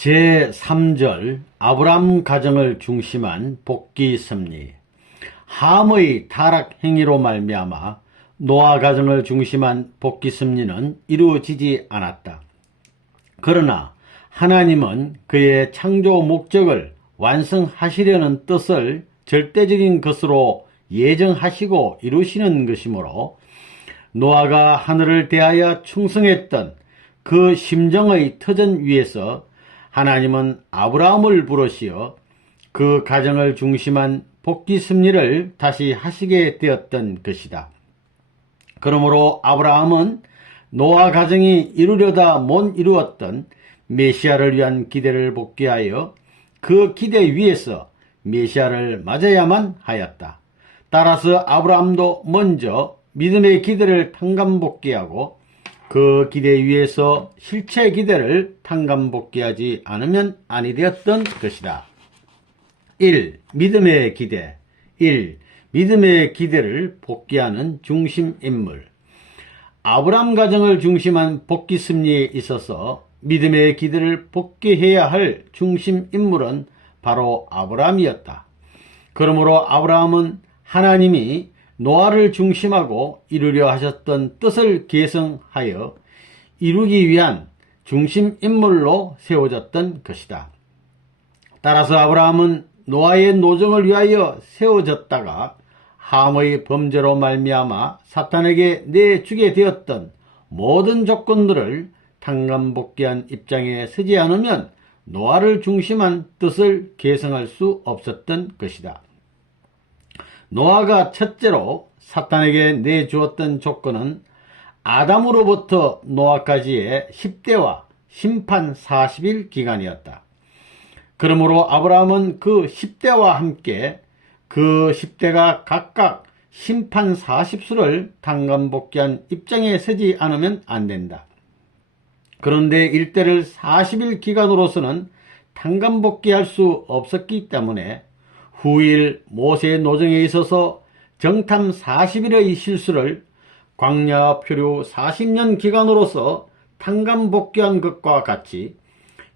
제3절 아브람 가정을 중심한 복귀 섭리. 함의 타락 행위로 말미암아 노아 가정을 중심한 복귀 섭리는 이루어지지 않았다. 그러나 하나님은 그의 창조 목적을 완성하시려는 뜻을 절대적인 것으로 예정하시고 이루시는 것이므로 노아가 하늘을 대하여 충성했던 그 심정의 터전 위에서 하나님은 아브라함을 부르시어 그 가정을 중심한 복귀 섭리를 다시 하시게 되었던 것이다. 그러므로 아브라함은 노아 가정이 이루려다 못 이루었던 메시아를 위한 기대를 복귀하여 그 기대 위에서 메시아를 맞아야만 하였다. 따라서 아브라함도 먼저 믿음의 기대를 탕감복귀하고 그 기대 위에서 실체 기대를 탕감복귀하지 않으면 아니 되었던 것이다. 1. 믿음의 기대. 1. 믿음의 기대를 복귀하는 중심인물. 아브람 가정을 중심한 복귀 섭리에 있어서 믿음의 기대를 복귀해야 할 중심인물은 바로 아브람이었다. 그러므로 아브라함은 하나님이 노아를 중심하고 이루려 하셨던 뜻을 계승하여 이루기 위한 중심인물로 세워졌던 것이다. 따라서 아브라함은 노아의 노정을 위하여 세워졌다가 함의 범죄로 말미암아 사탄에게 내주게 되었던 모든 조건들을 탕감복귀한 입장에 서지 않으면 노아를 중심한 뜻을 계승할 수 없었던 것이다. 노아가 첫째로 사탄에게 내주었던 조건은 아담으로부터 노아까지의 10대와 심판 40일 기간이었다. 그러므로 아브라함은 그 10대와 함께 그 10대가 각각 심판 40수를 탕감복귀한 입장에 서지 않으면 안 된다. 그런데 일대를 40일 기간으로서는 탕감복귀할 수 없었기 때문에 후일 모세 노정에 있어서 정탐 40일의 실수를 광야 표류 40년 기간으로서 탕감복귀한 것과 같이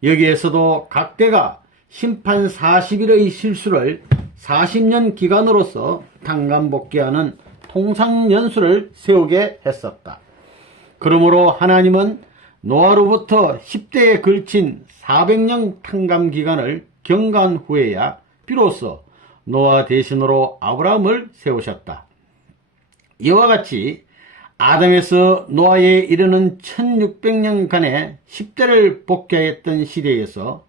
여기에서도 각 대가 심판 40일의 실수를 40년 기간으로서 탕감복귀하는 통상연수를 세우게 했었다. 그러므로 하나님은 노아로부터 10대에 걸친 400년 탕감 기간을 경과한 후에야 비로소 노아 대신으로 아브라함을 세우셨다. 이와 같이 아담에서 노아에 이르는 1600년간의 10대를 복귀하였던 시대에서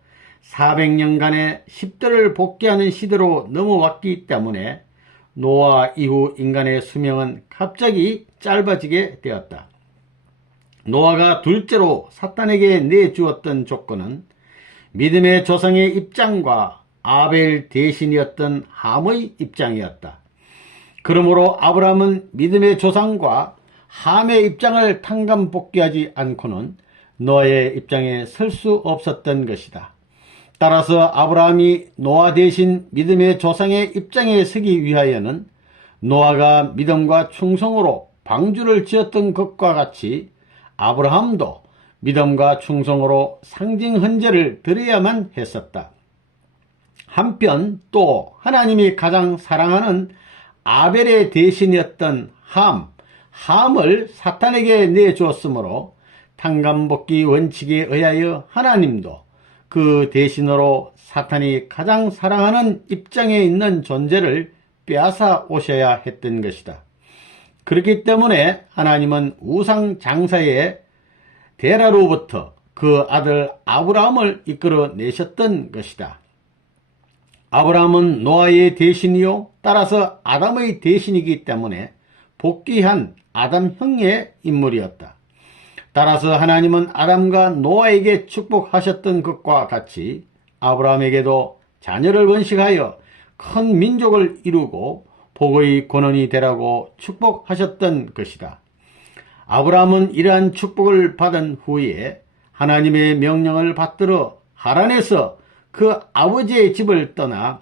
400년간의 10대를 복귀하는 시대로 넘어왔기 때문에 노아 이후 인간의 수명은 갑자기 짧아지게 되었다. 노아가 둘째로 사탄에게 내주었던 조건은 믿음의 조상의 입장과 아벨 대신이었던 함의 입장이었다. 그러므로 아브라함은 믿음의 조상과 함의 입장을 탕감복귀하지 않고는 노아의 입장에 설 수 없었던 것이다. 따라서 아브라함이 노아 대신 믿음의 조상의 입장에 서기 위하여는 노아가 믿음과 충성으로 방주를 지었던 것과 같이 아브라함도 믿음과 충성으로 상징 헌제를 드려야만 했었다. 한편 또 하나님이 가장 사랑하는 아벨의 대신이었던 함을 사탄에게 내주었으므로 탕감복귀 원칙에 의하여 하나님도 그 대신으로 사탄이 가장 사랑하는 입장에 있는 존재를 빼앗아 오셔야 했던 것이다. 그렇기 때문에 하나님은 우상 장사의 데라로부터 그 아들 아브라함을 이끌어 내셨던 것이다. 아브라함은 노아의 대신이요 따라서 아담의 대신이기 때문에 복귀한 아담형의 인물이었다. 따라서 하나님은 아담과 노아에게 축복하셨던 것과 같이 아브라함에게도 자녀를 번식하여 큰 민족을 이루고 복의 근원이 되라고 축복하셨던 것이다. 아브라함은 이러한 축복을 받은 후에 하나님의 명령을 받들어 하란에서 그 아버지의 집을 떠나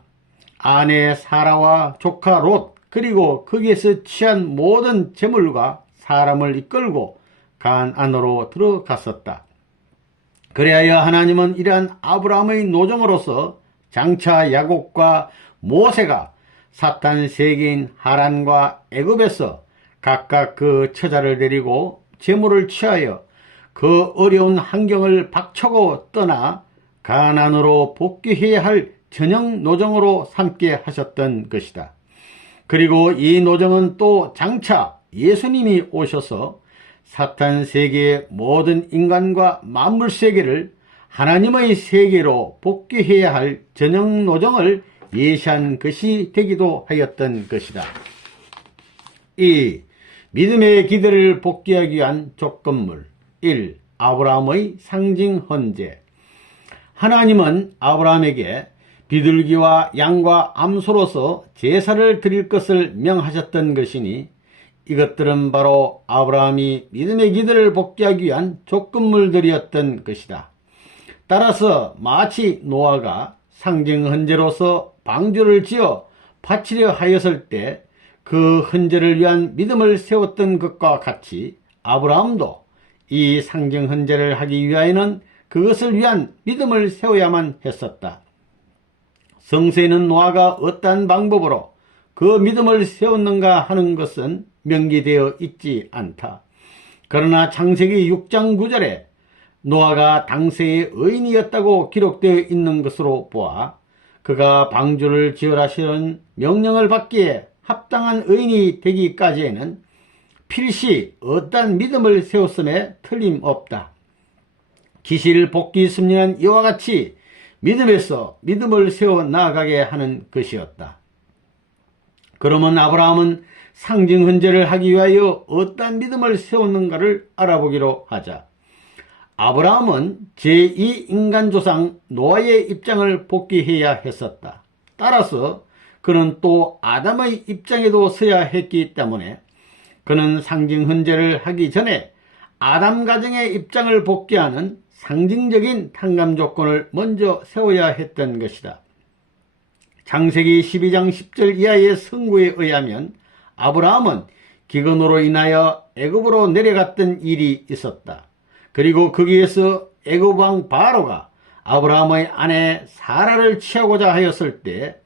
아내 사라와 조카 롯 그리고 거기에서 취한 모든 재물과 사람을 이끌고 가나안으로 들어갔었다. 그리하여 하나님은 이러한 아브라함의 노정으로서 장차 야곱과 모세가 사탄 세계인 하란과 애굽에서 각각 그 처자를 데리고 재물을 취하여 그 어려운 환경을 박차고 떠나 가나안으로 복귀해야 할 전형 노정으로 삼게 하셨던 것이다. 그리고 이 노정은 또 장차 예수님이 오셔서 사탄 세계의 모든 인간과 만물 세계를 하나님의 세계로 복귀해야 할 전형 노정을 예시한 것이 되기도 하였던 것이다. 이 믿음의 기대를 복귀하기 위한 조건물 1. 아브라함의 상징 헌재. 하나님은 아브라함에게 비둘기와 양과 암소로서 제사를 드릴 것을 명하셨던 것이니 이것들은 바로 아브라함이 믿음의 기대를 복귀하기 위한 조건물들이었던 것이다. 따라서 마치 노아가 상징 헌재로서 방주를 지어 바치려 하였을 때 그 헌재를 위한 믿음을 세웠던 것과 같이 아브라함도 이 상징 헌재를 하기 위하여는 그것을 위한 믿음을 세워야만 했었다. 성서에는 노아가 어떠한 방법으로 그 믿음을 세웠는가 하는 것은 명기되어 있지 않다. 그러나 창세기 6장 9절에 노아가 당시의 의인이었다고 기록되어 있는 것으로 보아 그가 방주를 지으라시는 명령을 받기에 합당한 의인이 되기까지에는 필시 어떠한 믿음을 세웠음에 틀림없다. 기실 복귀 습리는 이와 같이 믿음에서 믿음을 세워 나아가게 하는 것이었다. 그러면 아브라함은 상징 헌재를 하기 위하여 어떠한 믿음을 세웠는가를 알아보기로 하자. 아브라함은 제2인간조상 노아의 입장을 복귀해야 했었다. 따라서 그는 또 아담의 입장에도 서야 했기 때문에 그는 상징 헌재를 하기 전에 아담 가정의 입장을 복귀하는 상징적인 탕감 조건을 먼저 세워야 했던 것이다. 창세기 12장 10절 이하의 성구에 의하면 아브라함은 기근으로 인하여 애굽으로 내려갔던 일이 있었다. 그리고 거기에서 애굽 왕 바로가 아브라함의 아내 사라를 취하고자 하였을 때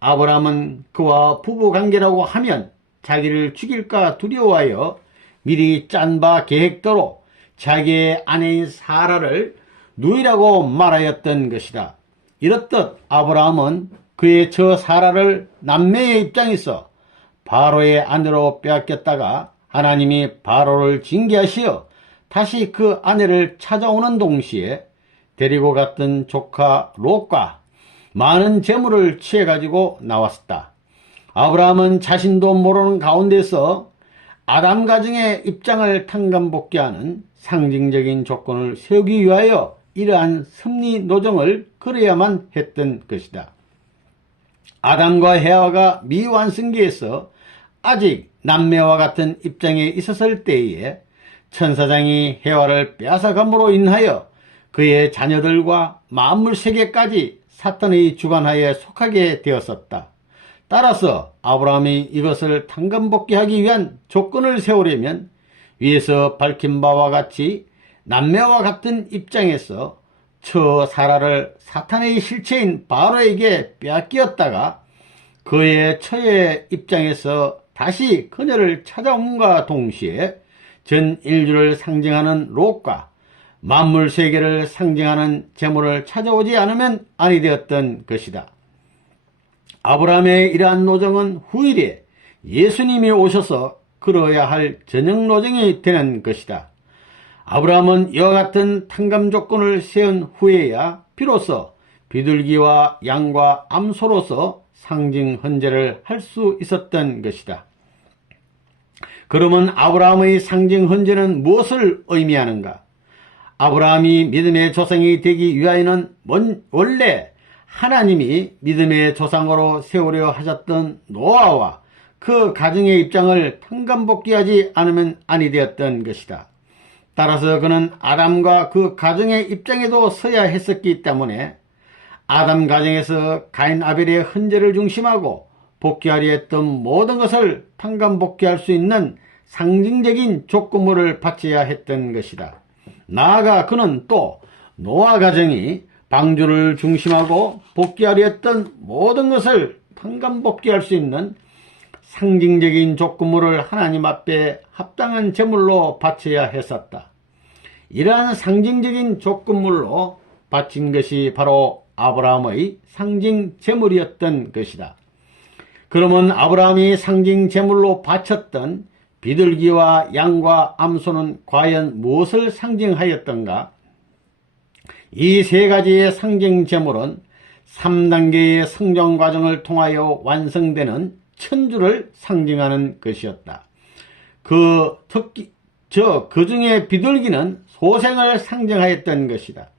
아브라함은 그와 부부관계라고 하면 자기를 죽일까 두려워하여 미리 짠 바 계획대로 자기의 아내인 사라를 누이라고 말하였던 것이다. 이렇듯 아브라함은 그의 처 사라를 남매의 입장에서 바로의 아내로 빼앗겼다가 하나님이 바로를 징계하시어 다시 그 아내를 찾아오는 동시에 데리고 갔던 조카 롯과 많은 재물을 취해가지고 나왔었다. 아브라함은 자신도 모르는 가운데서 아담 가정의 입장을 탕감복귀하는 상징적인 조건을 세우기 위하여 이러한 섭리 노정을 그려야만 했던 것이다. 아담과 헤아가 미완성기에서 아직 남매와 같은 입장에 있었을 때에 천사장이 헤아를 빼앗아감으로 인하여 그의 자녀들과 만물세계까지 사탄의 주관하에 속하게 되었었다. 따라서 아브라함이 이것을 탕감복귀하기 위한 조건을 세우려면 위에서 밝힌 바와 같이 남매와 같은 입장에서 처 사라를 사탄의 실체인 바로에게 빼앗기었다가 그의 처의 입장에서 다시 그녀를 찾아옴과 동시에 전 인류를 상징하는 롯과 만물 세계를 상징하는 재물을 찾아오지 않으면 아니 되었던 것이다. 아브라함의 이러한 노정은 후일에 예수님이 오셔서 그러야 할 전형 노정이 되는 것이다. 아브라함은 이와 같은 탕감 조건을 세운 후에야 비로소 비둘기와 양과 암소로서 상징 헌재를 할 수 있었던 것이다. 그러면 아브라함의 상징 헌재는 무엇을 의미하는가? 아브라함이 믿음의 조상이 되기 위하여는 원래 하나님이 믿음의 조상으로 세우려 하셨던 노아와 그 가정의 입장을 탕감복귀하지 않으면 아니 되었던 것이다. 따라서 그는 아담과 그 가정의 입장에도 서야 했었기 때문에 아담 가정에서 가인 아벨의 헌재를 중심하고 복귀하려 했던 모든 것을 탕감복귀할 수 있는 상징적인 조건물을 바쳐야 했던 것이다. 나아가 그는 또 노아 가정이 방주를 중심하고 복귀하려 했던 모든 것을 탕감복귀할 수 있는 상징적인 조건물을 하나님 앞에 합당한 제물로 바쳐야 했었다. 이러한 상징적인 조건물로 바친 것이 바로 아브라함의 상징 제물이었던 것이다. 그러면 아브라함이 상징 제물로 바쳤던 비둘기와 양과 암소는 과연 무엇을 상징하였던가? 이 세 가지의 상징 제물은 3단계의 성장 과정을 통하여 완성되는 천주를 상징하는 것이었다. 그 중에 비둘기는 소생을 상징하였던 것이다.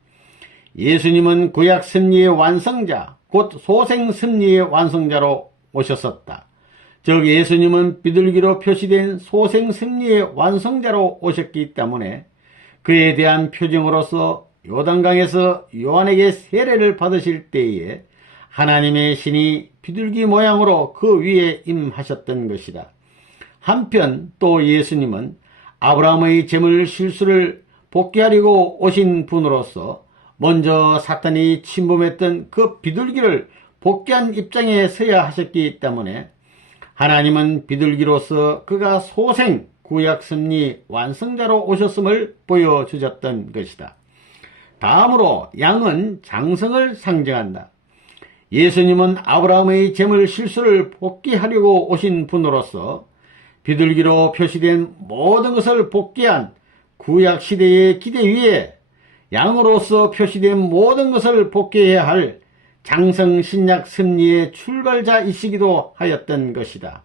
예수님은 구약 섭리의 완성자, 곧 소생 섭리의 완성자로 오셨었다. 즉 예수님은 비둘기로 표시된 소생 섭리의 완성자로 오셨기 때문에 그에 대한 표징으로서 요단강에서 요한에게 세례를 받으실 때에 하나님의 신이 비둘기 모양으로 그 위에 임하셨던 것이다. 한편 또 예수님은 아브라함의 재물 실수를 복귀하려고 오신 분으로서 먼저 사탄이 침범했던 그 비둘기를 복귀한 입장에 서야 하셨기 때문에 하나님은 비둘기로서 그가 소생 구약 섭리 완성자로 오셨음을 보여주셨던 것이다. 다음으로 양은 장성을 상징한다. 예수님은 아브라함의 재물 실수를 복귀하려고 오신 분으로서 비둘기로 표시된 모든 것을 복귀한 구약시대의 기대 위에 양으로서 표시된 모든 것을 복귀해야 할 장성 신약 섭리의 출발자이시기도 하였던 것이다.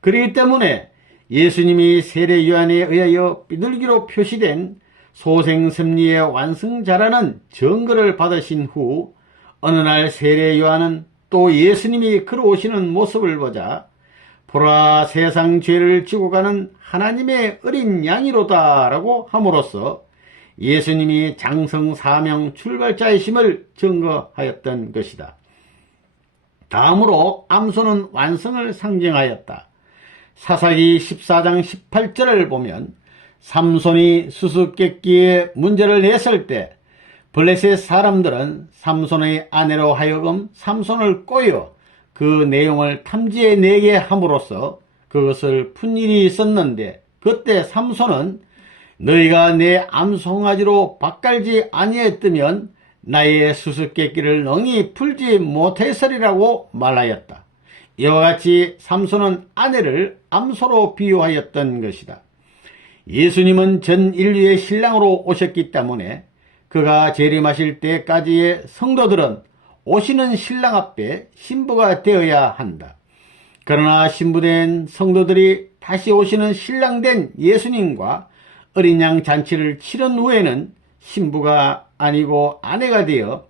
그렇기 때문에 예수님이 세례 요한에 의하여 비둘기로 표시된 소생 섭리의 완성자라는 증거를 받으신 후 어느 날 세례 요한은 또 예수님이 걸어오시는 모습을 보자 보라 세상 죄를 지고 가는 하나님의 어린 양이로다 라고 함으로써 예수님이 장성 사명 출발자이심을 증거하였던 것이다. 다음으로 암소는 완성을 상징하였다. 사사기 14장 18절을 보면 삼손이 수수께끼에 문제를 냈을 때 블레셋 사람들은 삼손의 아내로 하여금 삼손을 꼬여 그 내용을 탐지해 내게 함으로써 그것을 푼 일이 있었는데 그때 삼손은 너희가 내 암송아지로 밭갈지 아니했으면 나의 수수께끼를 능히 풀지 못했으리라고 말하였다. 이와 같이 삼손은 아내를 암소로 비유하였던 것이다. 예수님은 전 인류의 신랑으로 오셨기 때문에 그가 재림하실 때까지의 성도들은 오시는 신랑 앞에 신부가 되어야 한다. 그러나 신부된 성도들이 다시 오시는 신랑된 예수님과 어린 양 잔치를 치른 후에는 신부가 아니고 아내가 되어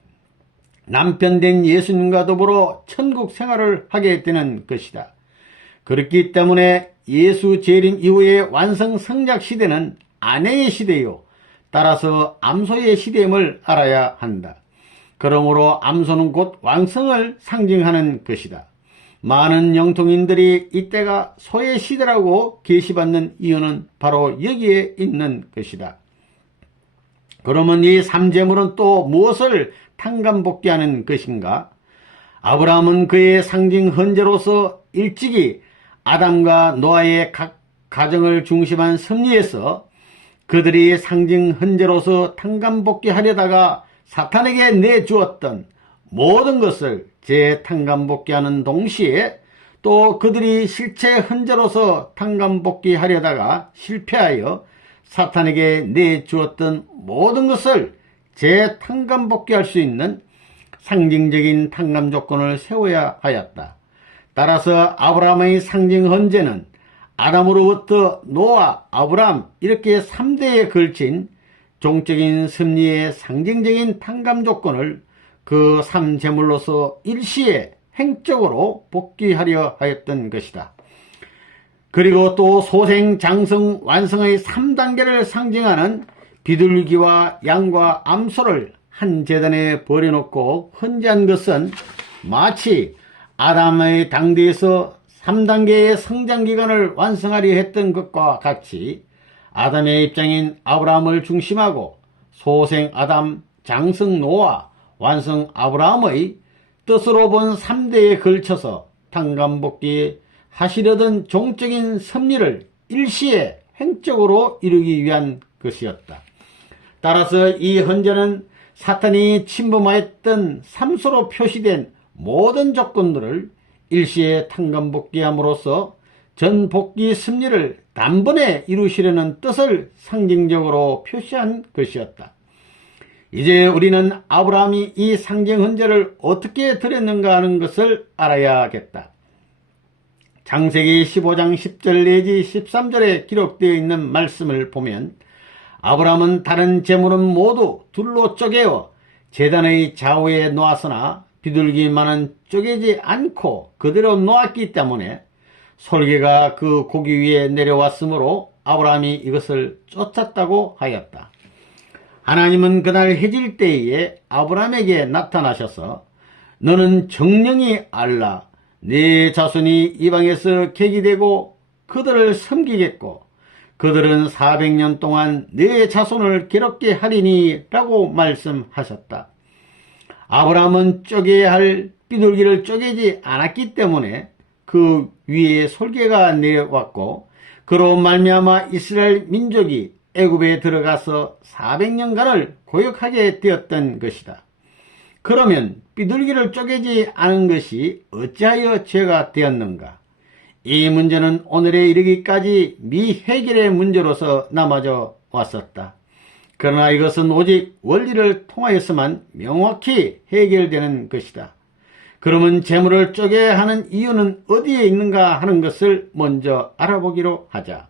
남편된 예수님과 더불어 천국 생활을 하게 되는 것이다. 그렇기 때문에 예수 재림 이후의 완성 성작 시대는 아내의 시대요 따라서 암소의 시대임을 알아야 한다. 그러므로 암소는 곧 왕성을 상징하는 것이다. 많은 영통인들이 이때가 소의 시대라고 계시받는 이유는 바로 여기에 있는 것이다. 그러면 이 삼재물은 또 무엇을 탕감복귀하는 것인가? 아브라함은 그의 상징 헌재로서 일찍이 아담과 노아의 각 가정을 중심한 섭리에서 그들이 상징 헌재로서 탕감복귀하려다가 사탄에게 내주었던 모든 것을 재탕감복귀하는 동시에 또 그들이 실체 헌재로서 탕감복귀하려다가 실패하여 사탄에게 내주었던 모든 것을 재탕감복귀할 수 있는 상징적인 탕감 조건을 세워야 하였다. 따라서 아브라함의 상징 헌재는 아담으로부터 노아, 아브라함 이렇게 3대에 걸친 종적인 섭리의 상징적인 탕감 조건을 그 3제물로서 일시에 행적으로 복귀하려 하였던 것이다. 그리고 또 소생, 장성, 완성의 3단계를 상징하는 비둘기와 양과 암소를 한 제단에 버려놓고 헌재한 것은 마치 아담의 당대에서 3단계의 성장기간을 완성하려 했던 것과 같이 아담의 입장인 아브라함을 중심하고 소생 아담, 장성 노아, 완성 아브라함의 뜻으로 본 3대에 걸쳐서 탕감복귀 하시려던 종적인 섭리를 일시에 행적으로 이루기 위한 것이었다. 따라서 이 헌재는 사탄이 침범하였던 삼수로 표시된 모든 조건들을 일시에 탕감복귀함으로써 전복귀 섭리를 단번에 이루시려는 뜻을 상징적으로 표시한 것이었다. 이제 우리는 아브라함이 이 상징 헌재를 어떻게 드렸는가 하는 것을 알아야겠다. 창세기 15장 10절 내지 13절에 기록되어 있는 말씀을 보면 아브라함은 다른 제물은 모두 둘로 쪼개어 제단의 좌우에 놓았으나 비둘기만은 쪼개지 않고 그대로 놓았기 때문에 솔개가 그 고기 위에 내려왔으므로 아브라함이 이것을 쫓았다고 하였다. 하나님은 그날 해질 때에 아브라함에게 나타나셔서 너는 정령이 알라 네 자손이 이방에서 객이되고 그들을 섬기겠고 그들은 400년 동안 네 자손을 괴롭게 하리니 라고 말씀하셨다. 아브라함은 쪼개야 할 비둘기를 쪼개지 않았기 때문에 그 위에 솔개가 내려왔고 그로 말미암아 이스라엘 민족이 애굽에 들어가서 400년간을 고역하게 되었던 것이다. 그러면 비둘기를 쪼개지 않은 것이 어찌하여 죄가 되었는가? 이 문제는 오늘에 이르기까지 미해결의 문제로서 남아져 왔었다. 그러나 이것은 오직 원리를 통하여서만 명확히 해결되는 것이다. 그러면 재물을 쪼개야 하는 이유는 어디에 있는가 하는 것을 먼저 알아보기로 하자.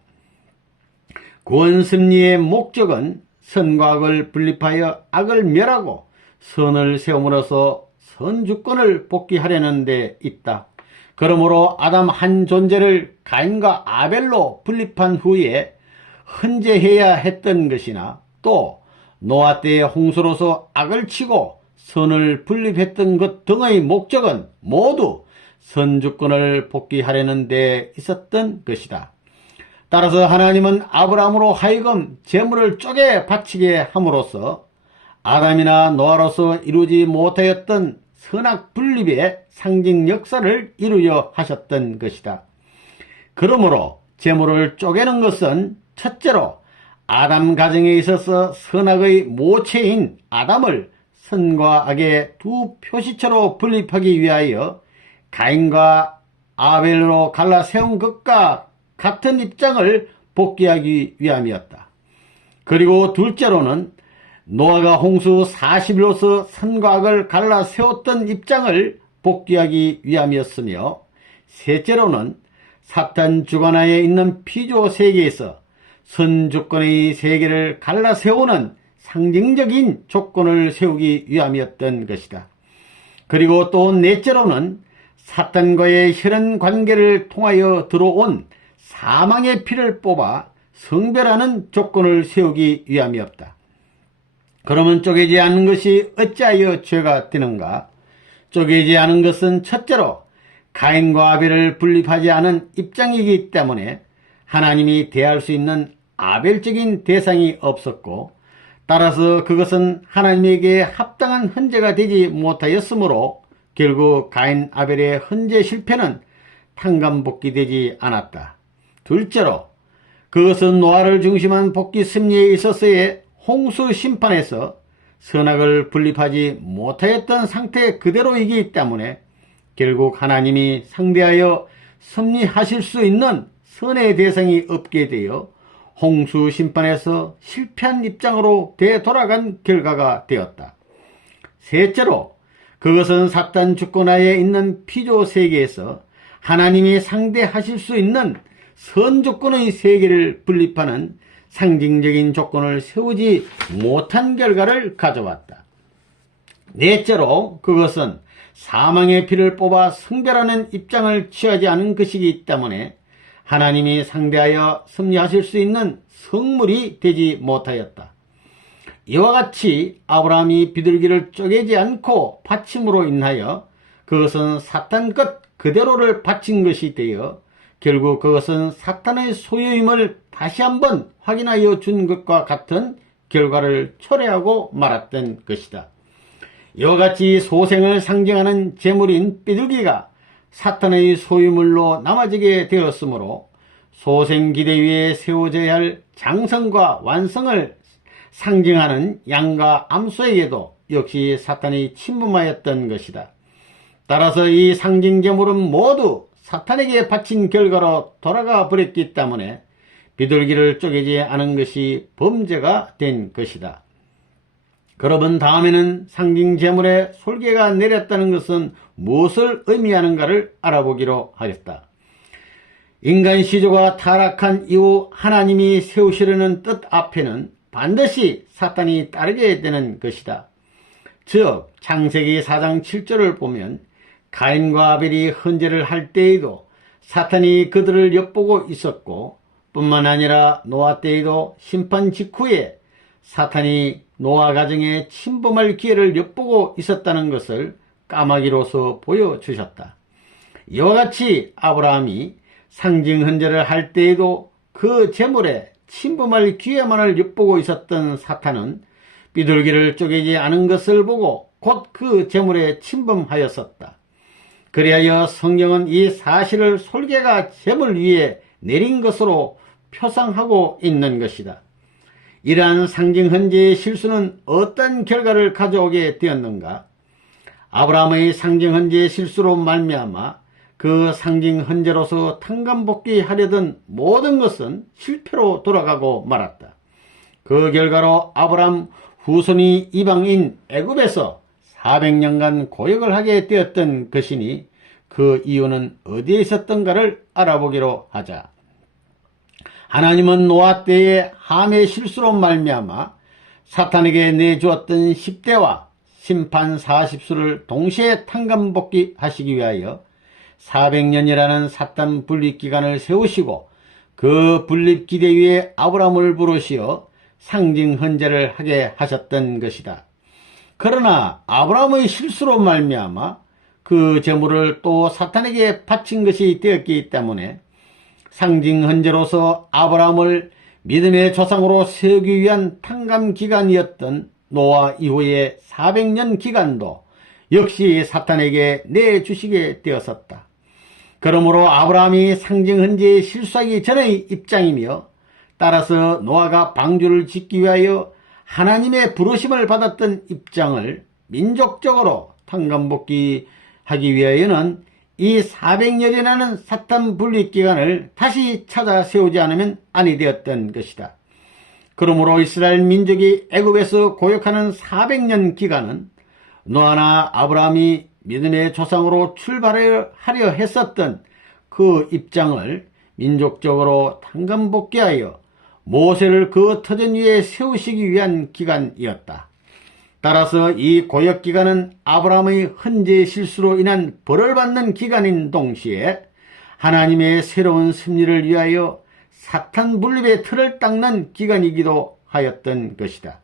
구원 섭리의 목적은 선과 악을 분립하여 악을 멸하고 선을 세움으로써 선주권을 복귀하려는 데 있다. 그러므로 아담 한 존재를 가인과 아벨로 분립한 후에 헌재해야 했던 것이나 또 노아 때의 홍수로서 악을 치고 선을 분립했던 것 등의 목적은 모두 선주권을 복귀하려는 데 있었던 것이다. 따라서 하나님은 아브라함으로 하여금 재물을 쪼개 바치게 함으로써 아담이나 노아로서 이루지 못하였던 선악 분립의 상징 역사를 이루려 하셨던 것이다. 그러므로 재물을 쪼개는 것은 첫째로 아담 가정에 있어서 선악의 모체인 아담을 선과 악의 두 표시처로 분립하기 위하여 가인과 아벨로 갈라 세운 것과 같은 입장을 복귀하기 위함이었다. 그리고 둘째로는 노아가 홍수 40일로서 선과 악을 갈라 세웠던 입장을 복귀하기 위함이었으며 셋째로는 사탄 주관하에 있는 피조 세계에서 선주권의 세계를 갈라 세우는 상징적인 조건을 세우기 위함이었던 것이다. 그리고 또 넷째로는 사탄과의 혈연 관계를 통하여 들어온 사망의 피를 뽑아 성별하는 조건을 세우기 위함이었다. 그러면 쪼개지 않는 것이 어찌하여 죄가 되는가? 쪼개지 않은 것은 첫째로 가인과 아벨을 분립하지 않은 입장이기 때문에 하나님이 대할 수 있는 아벨적인 대상이 없었고 따라서 그것은 하나님에게 합당한 헌재가 되지 못하였으므로 결국 가인 아벨의 헌재 실패는 탕감복귀되지 않았다. 둘째로 그것은 노아를 중심한 복귀 섭리에 있어서의 홍수 심판에서 선악을 분립하지 못하였던 상태 그대로이기 때문에 결국 하나님이 상대하여 섭리하실 수 있는 선의 대상이 없게 되어 홍수 심판에서 실패한 입장으로 되돌아간 결과가 되었다. 셋째로 그것은 사탄 주권하에 있는 피조 세계에서 하나님이 상대하실 수 있는 선조건의 세계를 분립하는 상징적인 조건을 세우지 못한 결과를 가져왔다. 넷째로 그것은 사망의 피를 뽑아 성별하는 입장을 취하지 않은 것이기 때문에 하나님이 상대하여 섭리하실 수 있는 성물이 되지 못하였다. 이와 같이 아브라함이 비둘기를 쪼개지 않고 바침으로 인하여 그것은 사탄 것 그대로를 바친 것이 되어 결국 그것은 사탄의 소유임을 다시 한번 확인하여 준 것과 같은 결과를 초래하고 말았던 것이다. 이와 같이 소생을 상징하는 제물인 비둘기가 사탄의 소유물로 남아지게 되었으므로 소생기대 위에 세워져야 할 장성과 완성을 상징하는 양과 암소에게도 역시 사탄이 침범하였던 것이다. 따라서 이 상징제물은 모두 사탄에게 바친 결과로 돌아가 버렸기 때문에 비둘기를 쪼개지 않은 것이 범죄가 된 것이다. 그러면 다음에는 상징제물에 솔개가 내렸다는 것은 무엇을 의미하는가를 알아보기로 하였다. 인간 시조가 타락한 이후 하나님이 세우시려는 뜻 앞에는 반드시 사탄이 따르게 되는 것이다. 즉 창세기 4장 7절을 보면 가인과 아벨이 헌제를 할 때에도 사탄이 그들을 엿보고 있었고 뿐만 아니라 노아 때에도 심판 직후에 사탄이 노아 가정에 침범할 기회를 엿보고 있었다는 것을 까마귀로서 보여주셨다. 이와 같이 아브라함이 상징 헌제를 할 때에도 그 제물에 침범할 기회만을 엿보고 있었던 사탄은 비둘기를 쪼개지 않은 것을 보고 곧 그 제물에 침범하였었다. 그리하여 성경은 이 사실을 솔개가 제물 위에 내린 것으로 표상하고 있는 것이다. 이러한 상징 헌제의 실수는 어떤 결과를 가져오게 되었는가? 아브라함의 상징 헌제의 실수로 말미암아 그 상징 헌제로서 탕감복귀하려던 모든 것은 실패로 돌아가고 말았다. 그 결과로 아브라함 후손이 이방인 애굽에서 400년간 고역을 하게 되었던 것이니 그 이유는 어디에 있었던가를 알아보기로 하자. 하나님은 노아 때의 함의 실수로 말미암아 사탄에게 내주었던 10대와 심판 40수를 동시에 탕감복귀하시기 위하여 400년이라는 사탄 분립기간을 세우시고 그 분립기대 위에 아브라함을 부르시어 상징 헌제를 하게 하셨던 것이다. 그러나 아브라함의 실수로 말미암아 그 제물을 또 사탄에게 바친 것이 되었기 때문에 상징 헌제로서 아브라함을 믿음의 조상으로 세우기 위한 탕감 기간이었던 노아 이후의 400년 기간도 역시 사탄에게 내주시게 되었었다. 그러므로 아브라함이 상징 헌제에 실수하기 전의 입장이며 따라서 노아가 방주를 짓기 위하여 하나님의 부르심을 받았던 입장을 민족적으로 탕감복귀하기 위하여는 이 400년이라는 사탄 분립기간을 다시 찾아 세우지 않으면 아니 되었던 것이다. 그러므로 이스라엘 민족이 애굽에서 고역하는 400년 기간은 노아나 아브라함이 믿음의 조상으로 출발하려 했었던 그 입장을 민족적으로 탕감복귀하여 모세를 그 터전 위에 세우시기 위한 기간이었다. 따라서 이 고역기간은 아브라함의 헌재 실수로 인한 벌을 받는 기간인 동시에 하나님의 새로운 승리를 위하여 사탄 분립의 틀을 닦는 기간이기도 하였던 것이다.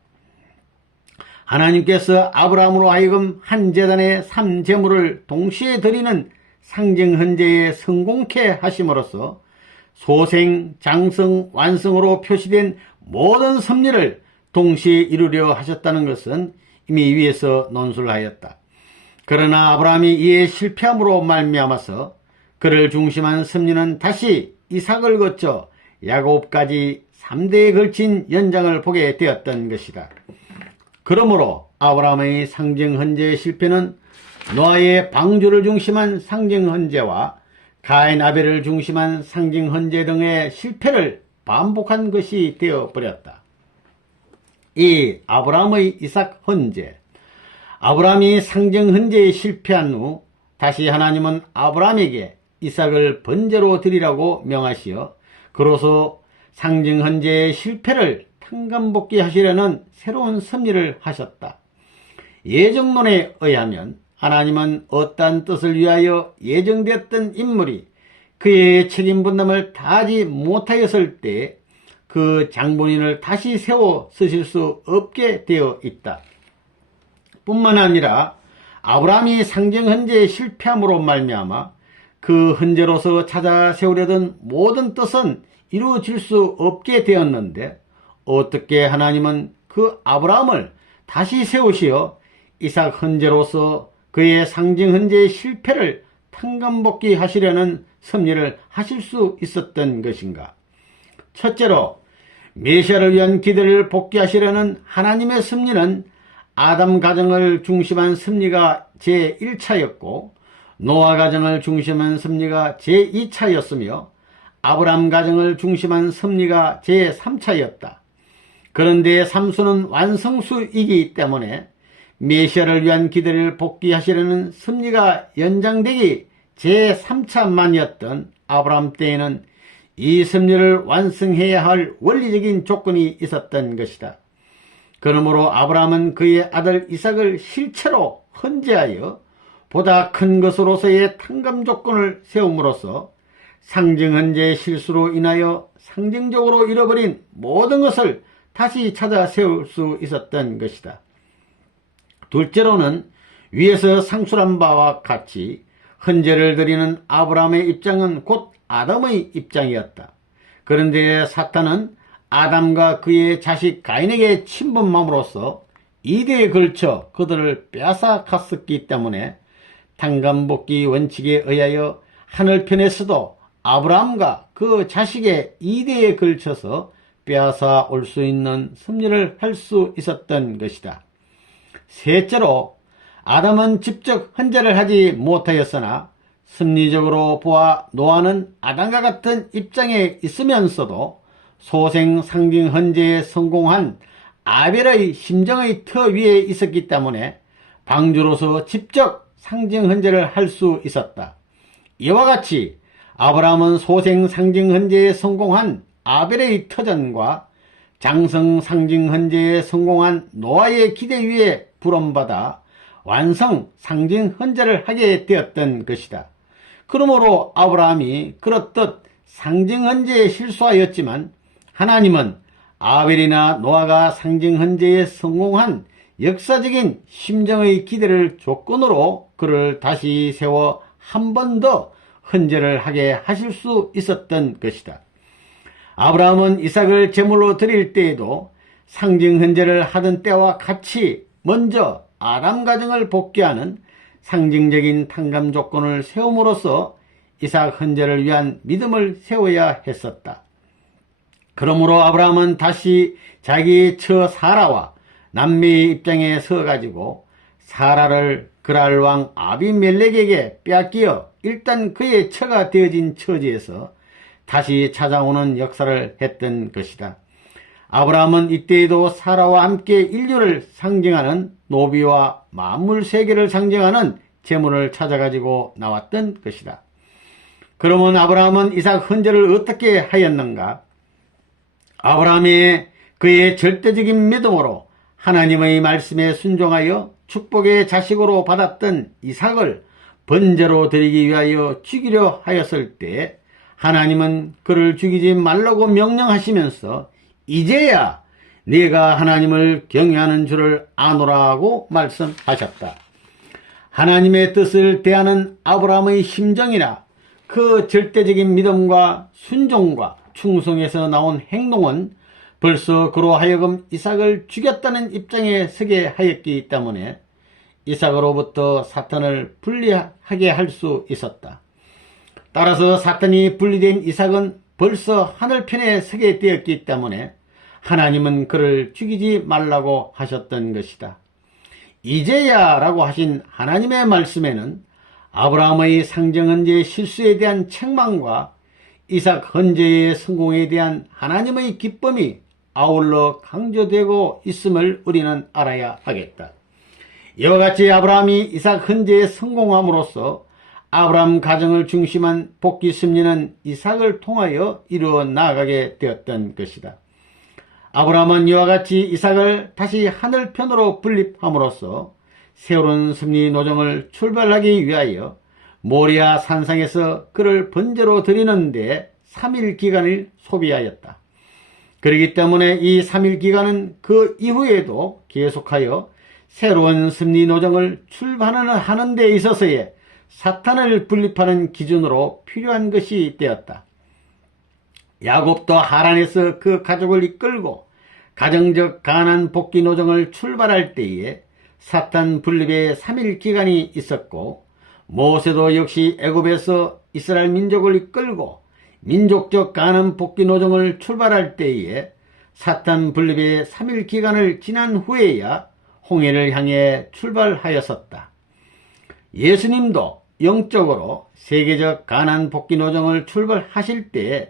하나님께서 아브라함으로 하여금 한 제단의 3제물을 동시에 드리는 상징 헌재에 성공케 하심으로써 소생, 장성, 완성으로 표시된 모든 섭리를 동시에 이루려 하셨다는 것은 이미 위에서 논술을 하였다. 그러나 아브라함이 이에 실패함으로 말미암아서 그를 중심한 섭리는 다시 이삭을 거쳐 야곱까지 3대에 걸친 연장을 보게 되었던 것이다. 그러므로 아브라함의 상징 헌재의 실패는 노아의 방주를 중심한 상징 헌재와 가인 아벨을 중심한 상징 헌재 등의 실패를 반복한 것이 되어버렸다. 이 아브라함의 이삭 헌재, 아브라함이 상징 헌재에 실패한 후 다시 하나님은 아브라함에게 이삭을 번제로 드리라고 명하시어 그로서 상징 헌재의 실패를 탕감복귀하시려는 새로운 섭리를 하셨다. 예정론에 의하면 하나님은 어떠한 뜻을 위하여 예정되었던 인물이 그의 책임 분담을 다하지 못하였을 때 그 장본인을 다시 세워 쓰실 수 없게 되어 있다. 뿐만 아니라 아브라함이 상징 헌재에 실패함으로 말미암아 그 헌재로서 찾아 세우려던 모든 뜻은 이루어질 수 없게 되었는데 어떻게 하나님은 그 아브라함을 다시 세우시어 이삭 헌재로서 그의 상징 헌재의 실패를 탕감복귀 하시려는 섭리를 하실 수 있었던 것인가? 첫째로 메시아를 위한 기대를 복귀하시려는 하나님의 섭리는 아담 가정을 중심한 섭리가 제1차였고 노아 가정을 중심한 섭리가 제2차였으며 아브람 가정을 중심한 섭리가 제3차였다. 그런데 삼수는 완성수이기 때문에 메시아를 위한 기대를 복귀하시려는 섭리가 연장되기 제3차만이었던 아브람 때에는 이 섭리를 완성해야 할 원리적인 조건이 있었던 것이다. 그러므로 아브라함은 그의 아들 이삭을 실체로 헌재하여 보다 큰 것으로서의 탕감 조건을 세움으로써 상징 헌재의 실수로 인하여 상징적으로 잃어버린 모든 것을 다시 찾아 세울 수 있었던 것이다. 둘째로는 위에서 상술한 바와 같이 헌재를 드리는 아브라함의 입장은 곧 아담의 입장이었다. 그런데 사탄은 아담과 그의 자식 가인에게 침범함으로써 이대에 걸쳐 그들을 빼앗아갔었기 때문에 탕감복귀 원칙에 의하여 하늘편에서도 아브라함과 그 자식의 이대에 걸쳐서 빼앗아 올 수 있는 섭리를 할 수 있었던 것이다. 셋째로 아담은 직접 헌재를 하지 못하였으나 섭리적으로 보아 노아는 아담과 같은 입장에 있으면서도 소생 상징 헌재에 성공한 아벨의 심정의 터 위에 있었기 때문에 방주로서 직접 상징 헌재를 할 수 있었다. 이와 같이 아브라함은 소생 상징 헌재에 성공한 아벨의 터전과 장성 상징 헌재에 성공한 노아의 기대 위에 부름받아 완성 상징 헌재를 하게 되었던 것이다. 그러므로 아브라함이 그렇듯 상징 헌재에 실수하였지만 하나님은 아벨이나 노아가 상징 헌재에 성공한 역사적인 심정의 기대를 조건으로 그를 다시 세워 한 번 더 헌재를 하게 하실 수 있었던 것이다. 아브라함은 이삭을 제물로 드릴 때에도 상징 헌재를 하던 때와 같이 먼저 아담 가정을 복귀하는 상징적인 탕감 조건을 세움으로써 이삭 헌재를 위한 믿음을 세워야 했었다. 그러므로 아브라함은 다시 자기의 처 사라와 남매의 입장에 서가지고 사라를 그랄 왕 아비멜렉에게 빼앗기어 일단 그의 처가 되어진 처지에서 다시 찾아오는 역사를 했던 것이다. 아브라함은 이때에도 사라와 함께 인류를 상징하는 노비와 만물 세계를 상징하는 제물을 찾아가지고 나왔던 것이다. 그러면 아브라함은 이삭 헌재를 어떻게 하였는가? 아브라함이 그의 절대적인 믿음으로 하나님의 말씀에 순종하여 축복의 자식으로 받았던 이삭을 번제로 드리기 위하여 죽이려 하였을 때 하나님은 그를 죽이지 말라고 명령하시면서 이제야 네가 하나님을 경외하는 줄을 아노라고 말씀하셨다. 하나님의 뜻을 대하는 아브라함의 심정이나 그 절대적인 믿음과 순종과 충성에서 나온 행동은 벌써 그로 하여금 이삭을 죽였다는 입장에 서게 하였기 때문에 이삭으로부터 사탄을 분리하게 할 수 있었다. 따라서 사탄이 분리된 이삭은 벌써 하늘편에 서게 되었기 때문에 하나님은 그를 죽이지 말라고 하셨던 것이다. 이제야 라고 하신 하나님의 말씀에는 아브라함의 상정 헌재의 실수에 대한 책망과 이삭 헌재의 성공에 대한 하나님의 기쁨이 아울러 강조되고 있음을 우리는 알아야 하겠다. 이와 같이 아브라함이 이삭 헌재에 성공함으로써 아브라함 가정을 중심한 복귀 섭리는 이삭을 통하여 이루어 나아가게 되었던 것이다. 아브라함은 이와 같이 이삭을 다시 하늘편으로 분립함으로써 새로운 섭리 노정을 출발하기 위하여 모리아 산상에서 그를 번제로 드리는데 3일 기간을 소비하였다. 그렇기 때문에 이 3일 기간은 그 이후에도 계속하여 새로운 섭리 노정을 출발하는 데 있어서의 사탄을 분립하는 기준으로 필요한 것이 되었다. 야곱도 하란에서 그 가족을 이끌고 가정적 가난 복귀 노정을 출발할 때에 사탄 분립의 3일 기간이 있었고, 모세도 역시 애굽에서 이스라엘 민족을 이끌고 민족적 가난 복귀 노정을 출발할 때에 사탄 분립의 3일 기간을 지난 후에야 홍해를 향해 출발하였었다. 예수님도 영적으로 세계적 가난 복귀 노정을 출발하실 때에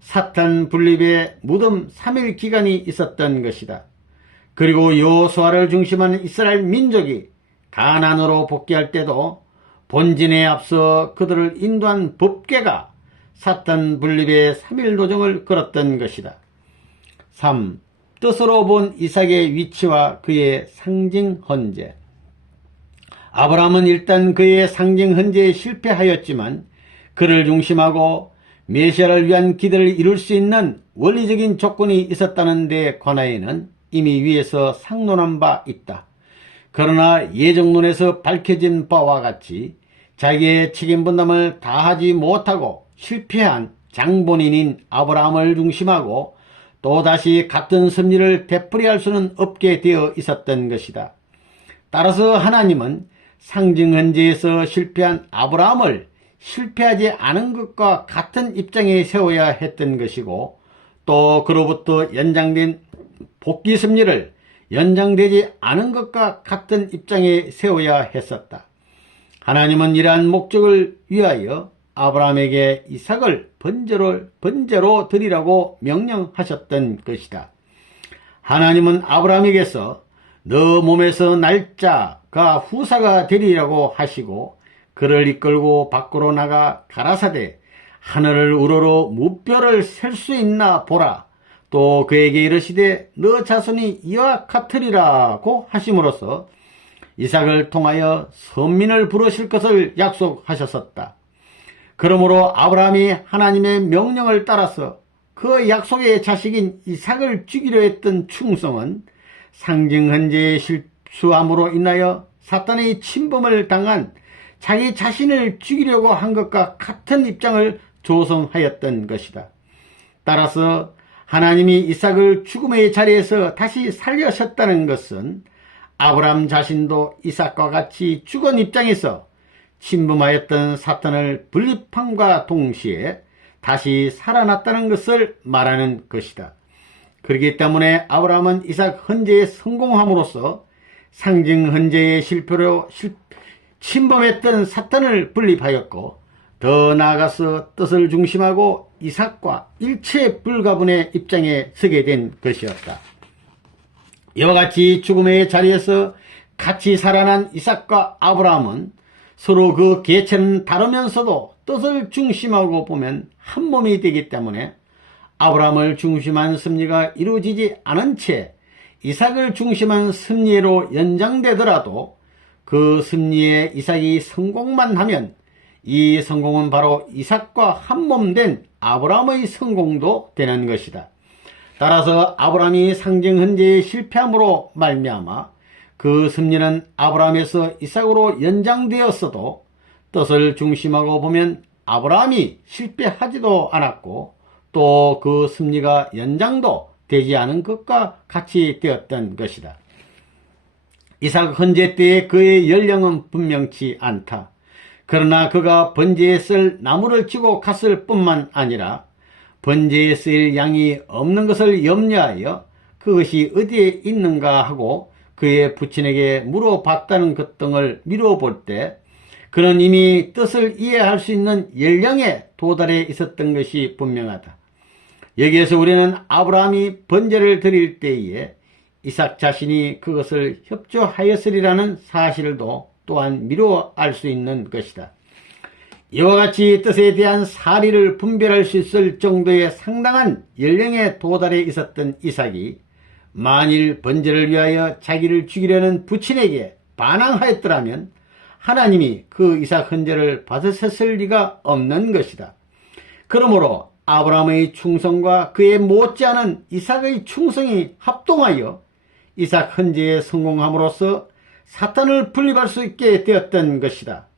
사탄 분립의 무덤 3일 기간이 있었던 것이다. 그리고 여호수아를 중심한 이스라엘 민족이 가나안으로 복귀할 때도 본진에 앞서 그들을 인도한 법궤가 사탄 분립의 3일 노정을 걸었던 것이다. 3. 뜻으로 본 이삭의 위치와 그의 상징 헌재. 아브라함은 일단 그의 상징 헌재에 실패하였지만 그를 중심하고 메시아를 위한 기대를 이룰 수 있는 원리적인 조건이 있었다는 데 관하여는 이미 위에서 상론한 바 있다. 그러나 예정론에서 밝혀진 바와 같이 자기의 책임 분담을 다하지 못하고 실패한 장본인인 아브라함을 중심하고 또다시 같은 섭리를 되풀이할 수는 없게 되어 있었던 것이다. 따라서 하나님은 상징 헌재에서 실패한 아브라함을 실패하지 않은 것과 같은 입장에 세워야 했던 것이고, 또 그로부터 연장된 복귀 섭리를 연장되지 않은 것과 같은 입장에 세워야 했었다. 하나님은 이러한 목적을 위하여 아브라함에게 이삭을 번제로 드리라고 명령하셨던 것이다. 하나님은 아브라함에게서 너 몸에서 날짜가 후사가 되리라고 하시고 그를 이끌고 밖으로 나가 가라사대 하늘을 우러러 무뼈를 셀 수 있나 보라. 또 그에게 이르시되 너 자손이 이와 같으리라고 하심으로써 이삭을 통하여 선민을 부르실 것을 약속하셨었다. 그러므로 아브라함이 하나님의 명령을 따라서 그 약속의 자식인 이삭을 죽이려 했던 충성은 상징 헌재의 실수함으로 인하여 사탄의 침범을 당한 자기 자신을 죽이려고 한 것과 같은 입장을 조성하였던 것이다. 따라서 하나님이 이삭을 죽음의 자리에서 다시 살려셨다는 것은 아브라함 자신도 이삭과 같이 죽은 입장에서 침범하였던 사탄을 분립함과 동시에 다시 살아났다는 것을 말하는 것이다. 그렇기 때문에 아브라함은 이삭 헌재에 성공함으로써 상징 헌재의 실패로 침범했던 사탄을 분립하였고, 더 나아가서 뜻을 중심하고 이삭과 일체 불가분의 입장에 서게 된 것이었다. 이와 같이 죽음의 자리에서 같이 살아난 이삭과 아브라함은 서로 그 개체는 다르면서도 뜻을 중심하고 보면 한 몸이 되기 때문에 아브라함을 중심한 섭리가 이루어지지 않은 채 이삭을 중심한 섭리로 연장되더라도 그 섭리에 이삭이 성공만 하면 이 성공은 바로 이삭과 한 몸 된 아브라함의 성공도 되는 것이다. 따라서 아브라함이 상징 헌재에 실패함으로 말미암아 그 섭리는 아브라함에서 이삭으로 연장되었어도 뜻을 중심하고 보면 아브라함이 실패하지도 않았고 또 그 섭리가 연장도 되지 않은 것과 같이 되었던 것이다. 이삭 헌재 때의 그의 연령은 분명치 않다. 그러나 그가 번제에 쓸 나무를 치고 갔을 뿐만 아니라 번제에 쓰일 양이 없는 것을 염려하여 그것이 어디에 있는가 하고 그의 부친에게 물어봤다는 것 등을 미루어 때 그는 이미 뜻을 이해할 수 있는 연령에 도달해 있었던 것이 분명하다. 여기에서 우리는 아브라함이 번제를 드릴 때에 이삭 자신이 그것을 협조하였으리라는 사실도 또한 미루어 알 수 있는 것이다. 이와 같이 뜻에 대한 사리를 분별할 수 있을 정도의 상당한 연령에 도달해 있었던 이삭이 만일 번제를 위하여 자기를 죽이려는 부친에게 반항하였더라면 하나님이 그 이삭 헌제를 받으셨을 리가 없는 것이다. 그러므로 아브라함의 충성과 그에 못지않은 이삭의 충성이 합동하여 이삭 헌제에 성공함으로써 사탄을 분립할 수 있게 되었던 것이다.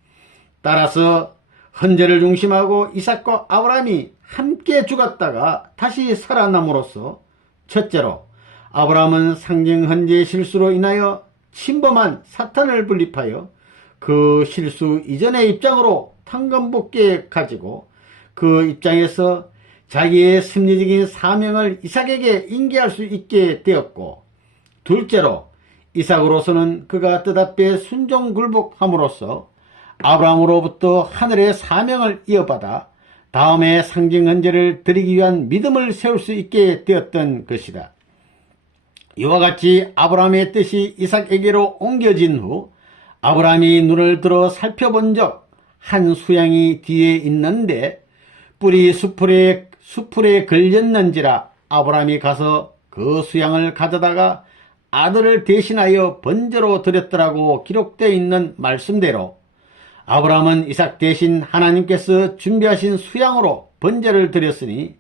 따라서 헌제를 중심하고 이삭과 아브라함이 함께 죽었다가 다시 살아남으로써 첫째로 아브라함은 상징 헌재의 실수로 인하여 침범한 사탄을 분립하여 그 실수 이전의 입장으로 탕감복귀해 가지고 그 입장에서 자기의 승리적인 사명을 이삭에게 인계할 수 있게 되었고, 둘째로 이삭으로서는 그가 뜻앞에 순종굴복함으로써 아브라함으로부터 하늘의 사명을 이어받아 다음에 상징 헌제를 드리기 위한 믿음을 세울 수 있게 되었던 것이다. 이와 같이 아브라함의 뜻이 이삭에게로 옮겨진 후 아브라함이 눈을 들어 살펴본 적 한 수양이 뒤에 있는데 뿔이 수풀에 걸렸는지라 아브라함이 가서 그 수양을 가져다가 아들을 대신하여 번제로 드렸더라고 기록되어 있는 말씀대로 아브라함은 이삭 대신 하나님께서 준비하신 수양으로 번제를 드렸으니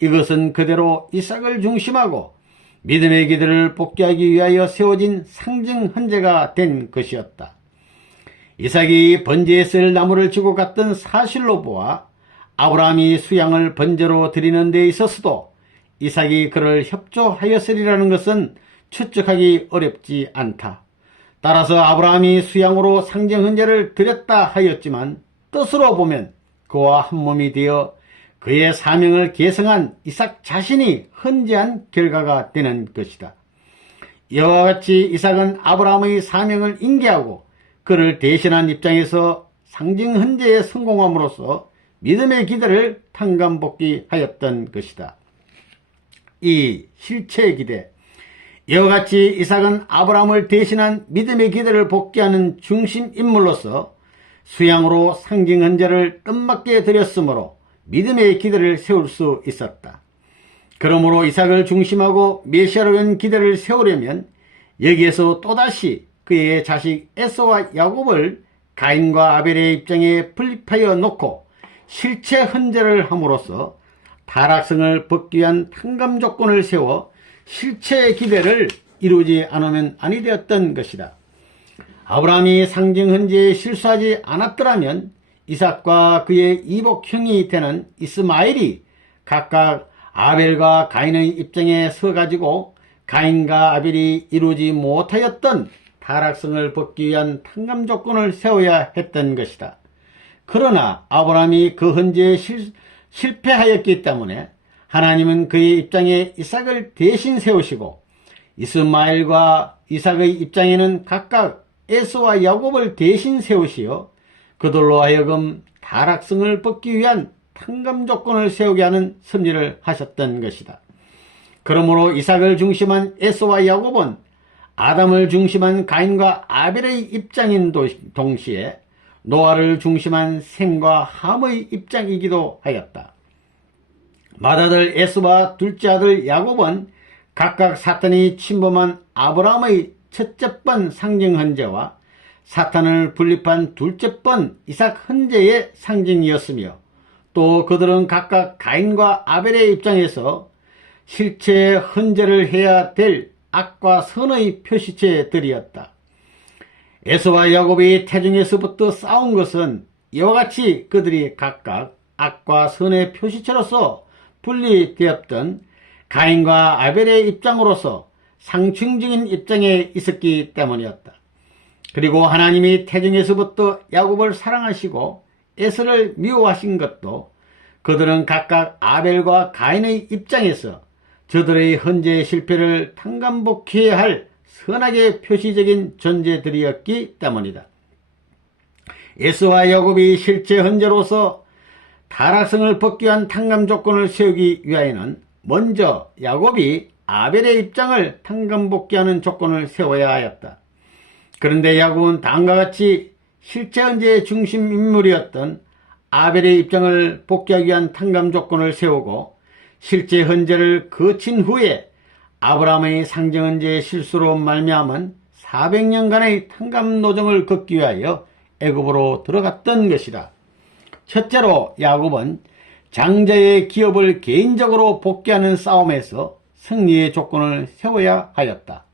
이것은 그대로 이삭을 중심하고 믿음의 기도를 복귀하기 위하여 세워진 상징 헌제가 된 것이었다. 이삭이 번제에 쓸 나무를 지고 갔던 사실로 보아 아브라함이 수양을 번제로 드리는 데 있어서도 이삭이 그를 협조하였으리라는 것은 추측하기 어렵지 않다. 따라서 아브라함이 수양으로 상징 헌제를 드렸다 하였지만 뜻으로 보면 그와 한 몸이 되어 그의 사명을 계승한 이삭 자신이 헌재한 결과가 되는 것이다. 이와 같이 이삭은 아브라함의 사명을 인계하고 그를 대신한 입장에서 상징 헌재에 성공함으로써 믿음의 기대를 탕감복귀하였던 것이다. 이 실체의 기대. 이와 같이 이삭은 아브라함을 대신한 믿음의 기대를 복귀하는 중심 인물로서 수양으로 상징 헌제를 뜻맞게 드렸으므로 믿음의 기대를 세울 수 있었다. 그러므로 이삭을 중심하고 메시아로 된 기대를 세우려면 여기에서 또다시 그의 자식 에서와 야곱을 가인과 아벨의 입장에 분립하여 놓고 실체 헌제를 함으로써 타락성을 벗기 위한 탕감 조건을 세워 실체의 기대를 이루지 않으면 아니 되었던 것이다. 아브라함이 상징 헌제에 실수하지 않았더라면 이삭과 그의 이복형이 되는 이스마엘이 각각 아벨과 가인의 입장에 서가지고 가인과 아벨이 이루지 못하였던 타락성을 벗기 위한 탕감 조건을 세워야 했던 것이다. 그러나 아브라함이 그 헌재에 실패하였기 때문에 하나님은 그의 입장에 이삭을 대신 세우시고 이스마엘과 이삭의 입장에는 각각 에서와 야곱을 대신 세우시어 그들로 하여금 타락성을 벗기 위한 탕감 조건을 세우게 하는 섭리를 하셨던 것이다. 그러므로 이삭을 중심한 에서와 야곱은 아담을 중심한 가인과 아벨의 입장인 동시에 노아를 중심한 셈과 함의 입장이기도 하였다. 맏아들 에서와 둘째 아들 야곱은 각각 사탄이 침범한 아브라함의 첫째 번 상징 헌제와 사탄을 분립한 둘째 번 이삭 헌제의 상징이었으며 또 그들은 각각 가인과 아벨의 입장에서 실체 헌제를 해야 될 악과 선의 표시체들이었다. 에서와 야곱이 태중에서부터 싸운 것은 이와 같이 그들이 각각 악과 선의 표시체로서 분리되었던 가인과 아벨의 입장으로서 상충적인 입장에 있었기 때문이었다. 그리고 하나님이 태중에서부터 야곱을 사랑하시고 에서를 미워하신 것도 그들은 각각 아벨과 가인의 입장에서 저들의 헌재의 실패를 탕감복귀해야 할 선악의 표시적인 존재들이었기 때문이다. 에서와 야곱이 실제 헌재로서 타락성을 벗기 위한 탕감 조건을 세우기 위하여는 먼저 야곱이 아벨의 입장을 탕감복귀하는 조건을 세워야 하였다. 그런데 야곱은 다음과 같이 실제 헌재의 중심 인물이었던 아벨의 입장을 복귀하기 위한 탕감 조건을 세우고 실제 헌재를 거친 후에 아브라함의 상징 헌재의 실수로 말미암은 400년간의 탕감 노정을 걷기 위하여 애굽으로 들어갔던 것이다. 첫째로 야곱은 장자의 기업을 개인적으로 복귀하는 싸움에서 승리의 조건을 세워야 하였다.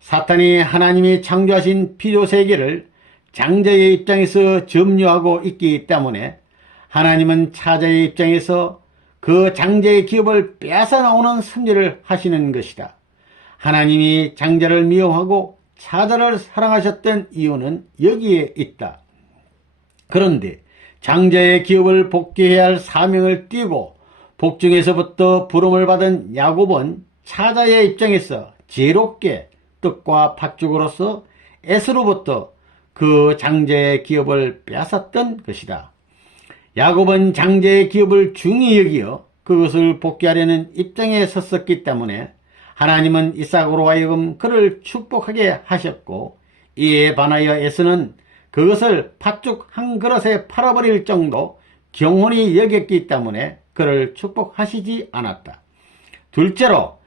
사탄이 하나님이 창조하신 필요세계를 장자의 입장에서 점유하고 있기 때문에 하나님은 차자의 입장에서 그 장자의 기업을 빼앗아 나오는 섭리를 하시는 것이다. 하나님이 장자를 미워하고 차자를 사랑하셨던 이유는 여기에 있다. 그런데 장자의 기업을 복귀해야 할 사명을 띠고 복중에서부터 부름을 받은 야곱은 차자의 입장에서 지혜롭게 뜻과 팥죽으로서 에서로부터 그 장자의 기업을 빼앗았던 것이다. 야곱은 장자의 기업을 중히 여기어 그것을 복귀하려는 입장에 섰었기 때문에 하나님은 이삭으로 하여금 그를 축복하게 하셨고, 이에 반하여 에서는 그것을 팥죽 한 그릇에 팔아버릴 정도 경홀히 여겼기 때문에 그를 축복하시지 않았다. 둘째로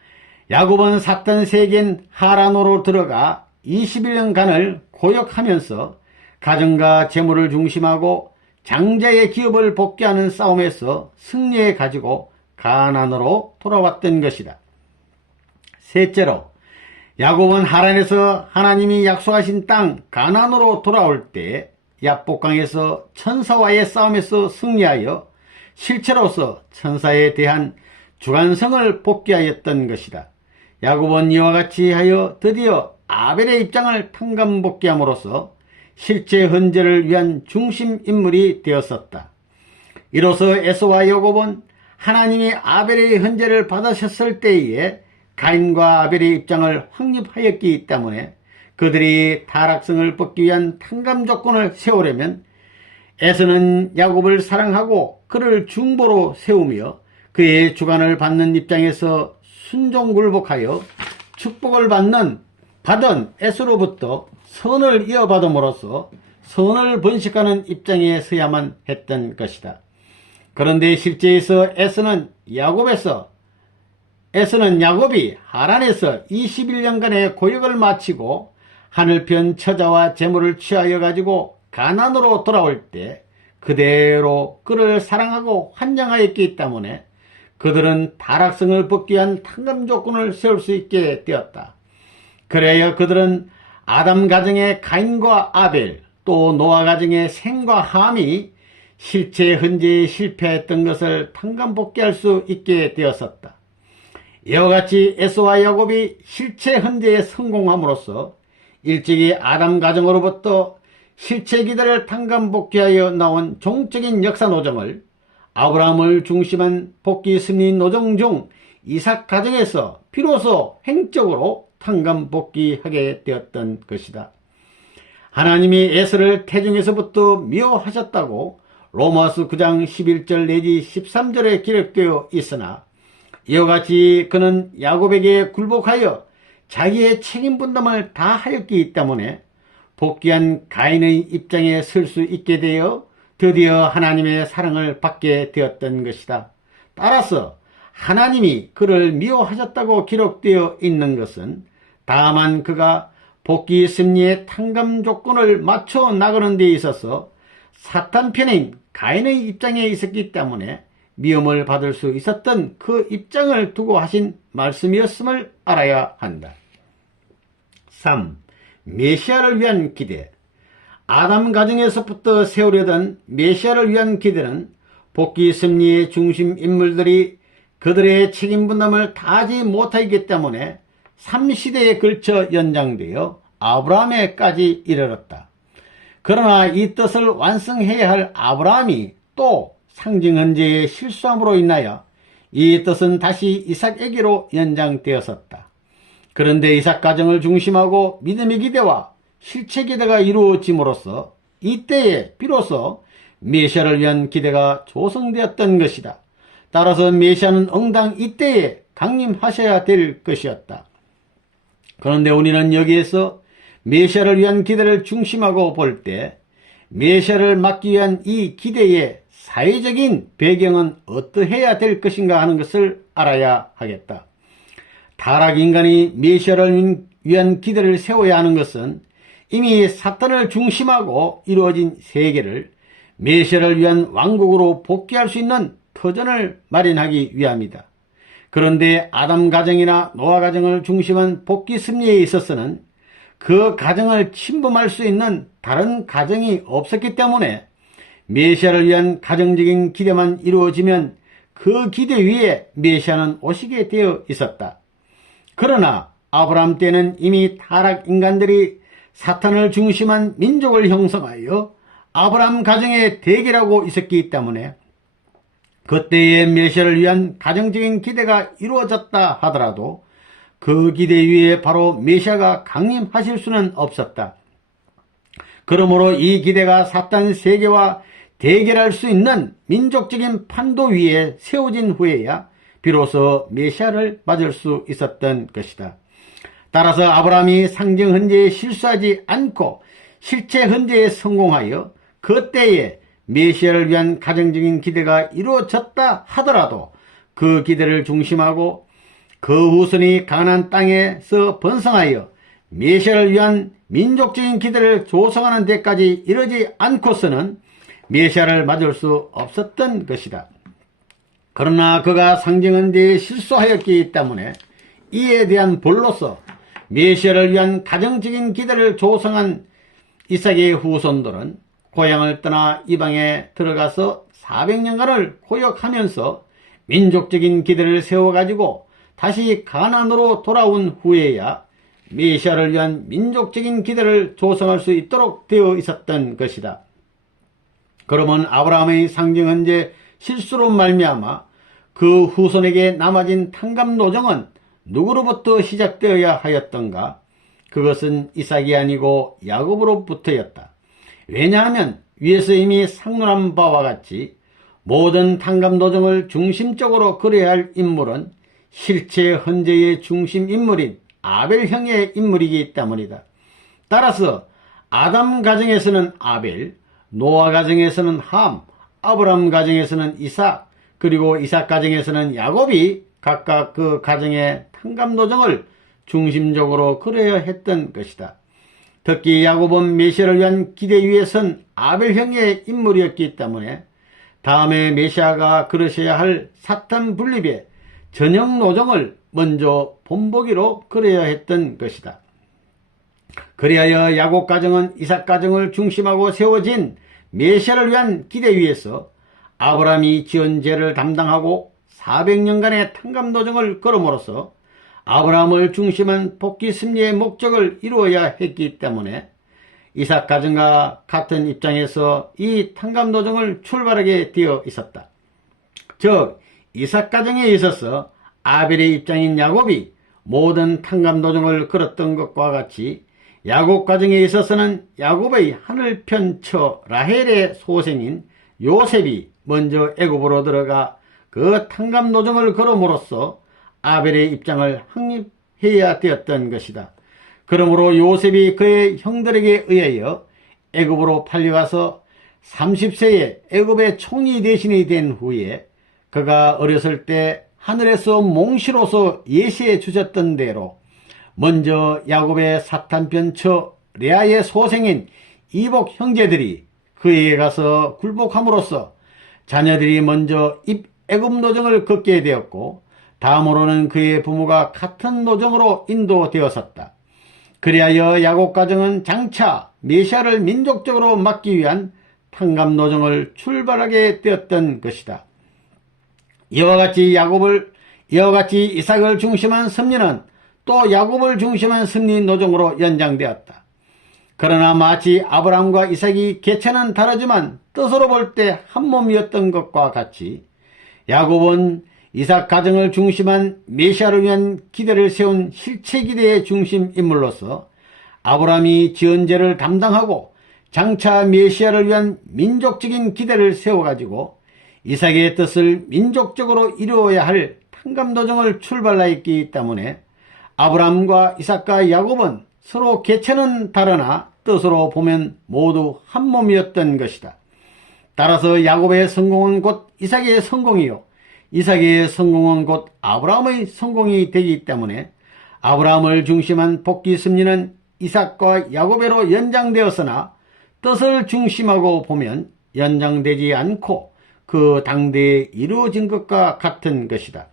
야곱은 샀던 세계인 하란으로 들어가 21년간을 고역하면서 가정과 재물을 중심하고 장자의 기업을 복귀하는 싸움에서 승리해 가지고 가나안으로 돌아왔던 것이다. 셋째로 야곱은 하란에서 하나님이 약속하신 땅 가나안으로 돌아올 때 야복강에서 천사와의 싸움에서 승리하여 실체로서 천사에 대한 주관성을 복귀하였던 것이다. 야곱은 이와 같이 하여 드디어 아벨의 입장을 탕감복귀함으로써 실제 헌재를 위한 중심 인물이 되었었다. 이로써 에서와 야곱은 하나님이 아벨의 헌재를 받으셨을 때에 가인과 아벨의 입장을 확립하였기 때문에 그들이 타락성을 벗기 위한 탕감 조건을 세우려면 에서는 야곱을 사랑하고 그를 중보로 세우며 그의 주관을 받는 입장에서 순종굴복하여 축복을 받은 에서로부터 선을 이어받음으로써 선을 번식하는 입장에 서야만 했던 것이다. 그런데 실제에서 에서는 야곱이 하란에서 21년간의 고역을 마치고 하늘편 처자와 재물을 취하여 가지고 가나안으로 돌아올 때 그대로 그를 사랑하고 환영하였기 때문에 그들은 타락성을 벗기 위한 탕감 조건을 세울 수 있게 되었다. 그래야 그들은 아담 가정의 가인과 아벨, 또 노아 가정의 셈과 함이 실제 헌재에 실패했던 것을 탕감 복귀할 수 있게 되었었다. 이와 같이 에서와 야곱이 실체 헌재에 성공함으로써 일찍이 아담 가정으로부터 실체 기대를 탕감 복귀하여 나온 종적인 역사 노정을 아브라함을 중심한 복귀 승리 노정 중 이삭 가정에서 비로소 행적으로 탕감 복귀하게 되었던 것이다. 하나님이 에서를 태중에서부터 미워하셨다고 로마서 9장 11절 내지 13절에 기록되어 있으나 이와 같이 그는 야곱에게 굴복하여 자기의 책임 분담을 다 하였기 때문에 복귀한 가인의 입장에 설 수 있게 되어 드디어 하나님의 사랑을 받게 되었던 것이다. 따라서 하나님이 그를 미워하셨다고 기록되어 있는 것은 다만 그가 복귀 승리의 탕감 조건을 맞춰 나가는 데 있어서 사탄 편인 가인의 입장에 있었기 때문에 미움을 받을 수 있었던 그 입장을 두고 하신 말씀이었음을 알아야 한다. 3. 메시아를 위한 기대. 아담 가정에서부터 세우려던 메시아를 위한 기대는 복귀 승리의 중심 인물들이 그들의 책임 분담을 다하지 못하기 때문에 3시대에 걸쳐 연장되어 아브라함에까지 이르렀다. 그러나 이 뜻을 완성해야 할 아브라함이 또 상징 헌재의 실수함으로 인하여 이 뜻은 다시 이삭에게로 연장되었었다. 그런데 이삭 가정을 중심하고 믿음의 기대와 실체 기대가 이루어짐으로써 이때에 비로소 메시아를 위한 기대가 조성되었던 것이다. 따라서 메시아는 응당 이때에 강림하셔야 될 것이었다. 그런데 우리는 여기에서 메시아를 위한 기대를 중심하고 볼 때 메시아를 막기 위한 이 기대의 사회적인 배경은 어떠해야 될 것인가 하는 것을 알아야 하겠다. 타락 인간이 메시아를 위한 기대를 세워야 하는 것은 이미 사탄을 중심하고 이루어진 세계를 메시아를 위한 왕국으로 복귀할 수 있는 터전을 마련하기 위함이다. 그런데 아담 가정이나 노아 가정을 중심한 복귀 승리에 있어서는 그 가정을 침범할 수 있는 다른 가정이 없었기 때문에 메시아를 위한 가정적인 기대만 이루어지면 그 기대 위에 메시아는 오시게 되어 있었다. 그러나 아브라함 때는 이미 타락 인간들이 사탄을 중심한 민족을 형성하여 아브라함 가정의 대계라고 있었기 때문에 그때의 메시아를 위한 가정적인 기대가 이루어졌다 하더라도 그 기대 위에 바로 메시아가 강림하실 수는 없었다. 그러므로 이 기대가 사탄 세계와 대결할 수 있는 민족적인 판도 위에 세워진 후에야 비로소 메시아를 맞을 수 있었던 것이다. 따라서 아브라함이 상징 헌재에 실수하지 않고 실체 헌재에 성공하여 그때에 메시아를 위한 가정적인 기대가 이루어졌다 하더라도 그 기대를 중심하고 그 후손이 가나안 땅에서 번성하여 메시아를 위한 민족적인 기대를 조성하는 데까지 이르지 않고서는 메시아를 맞을 수 없었던 것이다. 그러나 그가 상징한 데에 실수하였기 때문에 이에 대한 벌로서 메시아를 위한 가정적인 기대를 조성한 이삭의 후손들은 고향을 떠나 이방에 들어가서 400년간을 고역하면서 민족적인 기대를 세워가지고 다시 가나안으로 돌아온 후에야 메시아를 위한 민족적인 기대를 조성할 수 있도록 되어 있었던 것이다. 그러면 아브라함의 상징 헌재 실수로 말미암아 그 후손에게 남아진 탕감 노정은 누구로부터 시작되어야 하였던가? 그것은 이삭이 아니고 야곱으로부터였다. 왜냐하면 위에서 이미 상론한 바와 같이 모든 탕감 노정을 중심적으로 그려야 할 인물은 실체 헌재의 중심 인물인 아벨 형의 인물이기 때문이다. 따라서 아담 가정에서는 아벨, 노아 가정에서는 함, 아브람 가정에서는 이삭, 그리고 이삭 가정에서는 야곱이 각각 그 가정의 탕감 노정을 중심적으로 그려야 했던 것이다. 특히 야곱은 메시아를 위한 기대 위에 선 아벨 형의 인물이었기 때문에 다음에 메시아가 그러셔야 할 사탄 분립의 전형 노정을 먼저 본보기로 그려야 했던 것이다. 그리하여 야곱 가정은 이삭 가정을 중심하고 세워진 메시아를 위한 기대 위에서 아브라함이 지은 죄를 담당하고 400년간의 탕감 노정을 걸음으로써 아브라함을 중심한 복귀 승리의 목적을 이루어야 했기 때문에 이삭 가정과 같은 입장에서 이 탕감 노정을 출발하게 되어 있었다. 즉 이삭 가정에 있어서 아벨의 입장인 야곱이 모든 탕감 노정을 걸었던 것과 같이 야곱 가정에 있어서는 야곱의 하늘편 처 라헬의 소생인 요셉이 먼저 애굽으로 들어가 그 탕감 노정을 걸음으로써 아벨의 입장을 확립해야 되었던 것이다. 그러므로 요셉이 그의 형들에게 의하여 애굽으로 팔려가서 30세에 애굽의 총리 대신이 된 후에 그가 어렸을 때 하늘에서 몽시로서 예시해 주셨던 대로 먼저 야곱의 사탄편 처 레아의 소생인 이복 형제들이 그에게 가서 굴복함으로써 자녀들이 먼저 애굽 노정을 걷게 되었고 다음으로는 그의 부모가 같은 노정으로 인도되었었다. 그리하여 야곱 가정은 장차 메시아를 민족적으로 막기 위한 탕감 노정을 출발하게 되었던 것이다. 이와 같이 이삭을 중심한 섭리는 또 야곱을 중심한 섭리 노정으로 연장되었다. 그러나 마치 아브라함과 이삭이 개체는 다르지만 뜻으로 볼 때 한 몸이었던 것과 같이 야곱은 이삭 가정을 중심한 메시아를 위한 기대를 세운 실체 기대의 중심 인물로서 아브라함이 지은 죄를 담당하고 장차 메시아를 위한 민족적인 기대를 세워가지고 이삭의 뜻을 민족적으로 이루어야 할 탕감 노정을 출발하였기 때문에 아브라함과 이삭과 야곱은 서로 개체는 다르나 뜻으로 보면 모두 한 몸이었던 것이다. 따라서 야곱의 성공은 곧 이삭의 성공이요 이삭의 성공은 곧 아브라함의 성공이 되기 때문에 아브라함을 중심한 복귀 섭리는 이삭과 야곱으로 연장되었으나 뜻을 중심하고 보면 연장되지 않고 그 당대에 이루어진 것과 같은 것이다.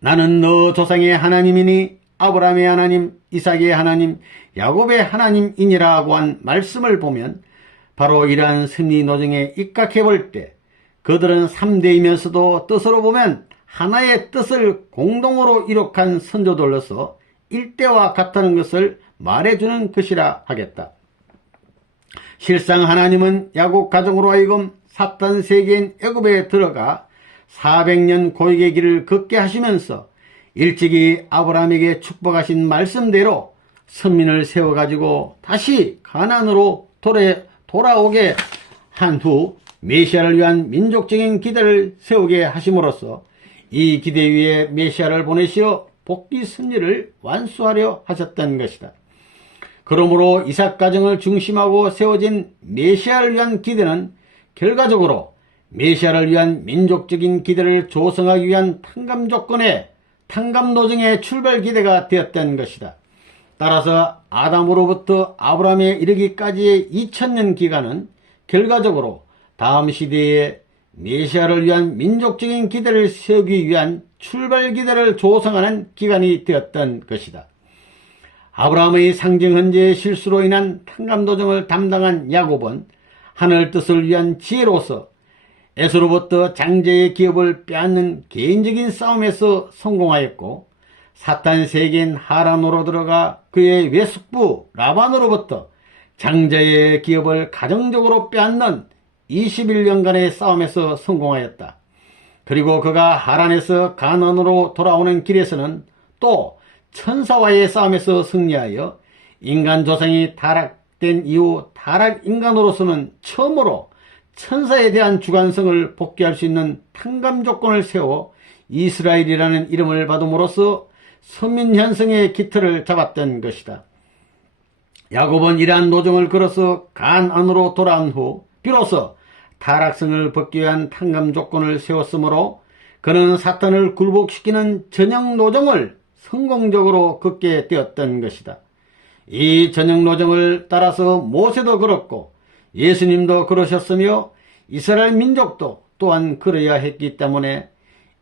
나는 너 조상의 하나님이니 아브라함의 하나님, 이삭의 하나님, 야곱의 하나님이니라고 한 말씀을 보면 바로 이러한 섭리 노정에 입각해 볼 때 그들은 3대이면서도 뜻으로 보면 하나의 뜻을 공동으로 이룩한 선조들로서 일대와 같다는 것을 말해주는 것이라 하겠다. 실상 하나님은 야곱 가정으로 하여금 사탄 세계인 애굽에 들어가 400년 고역의 길을 걷게 하시면서 일찍이 아브라함에게 축복하신 말씀대로 선민을 세워가지고 다시 가나안으로 돌아오게 한 후 메시아를 위한 민족적인 기대를 세우게 하심으로써 이 기대 위에 메시아를 보내시어 복귀 승리를 완수하려 하셨던 것이다. 그러므로 이삭 가정을 중심하고 세워진 메시아를 위한 기대는 결과적으로 메시아를 위한 민족적인 기대를 조성하기 위한 탕감 노정의 출발 기대가 되었던 것이다. 따라서 아담으로부터 아브라함에 이르기까지의 2000년 기간은 결과적으로 다음 시대에 메시아를 위한 민족적인 기대를 세우기 위한 출발 기대를 조성하는 기간이 되었던 것이다. 아브라함의 상징 헌재의 실수로 인한 탕감도정을 담당한 야곱은 하늘 뜻을 위한 지혜로서 에서로부터 장자의 기업을 빼앗는 개인적인 싸움에서 성공하였고, 사탄 세계인 하란으로 들어가 그의 외숙부 라반으로부터 장자의 기업을 가정적으로 빼앗는 21년간의 싸움에서 성공하였다. 그리고 그가 하란에서 가나안으로 돌아오는 길에서는 또 천사와의 싸움에서 승리하여 인간 조상이 타락된 이후 타락인간으로서는 처음으로 천사에 대한 주관성을 복귀할 수 있는 탕감 조건을 세워 이스라엘이라는 이름을 받음으로써 선민현성의 기틀을 잡았던 것이다. 야곱은 이러한 노정을 걸어서 가나안으로 돌아온 후 비로소 타락성을 벗기 위한 탕감 조건을 세웠으므로 그는 사탄을 굴복시키는 전형 노정을 성공적으로 걷게 되었던 것이다. 이 전형 노정을 따라서 모세도 걸었고 예수님도 그러셨으며 이스라엘 민족도 또한 그러야 했기 때문에